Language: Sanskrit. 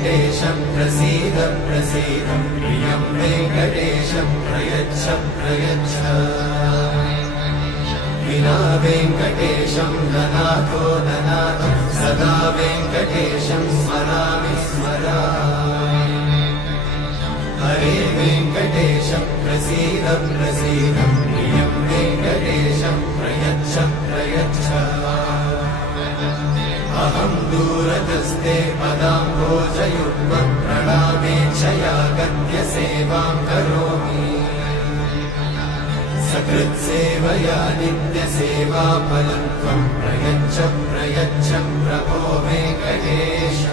वेङ्कटेशं प्रसीद प्रसीद प्रियं वेङ्कटेशं प्रयच्छ प्रयच्छ विना वेङ्कटेशं ननाथो ननाथ सदा वेङ्कटेशं स्मरामि स्मरामि हरे वेङ्कटेशं प्रसीद प्रसीद प्रियं वेङ्कटेशं प्रयच्छ प्रयच्छ अहं दूरतस्ते पदाम्भोजयुग्मं प्रणामेच्छया गद्यसेवां करोमि सकृत्सेवया नित्यसेवाफलं त्वं प्रयच्छ प्रयच्छ प्रभो वेङ्कटेश।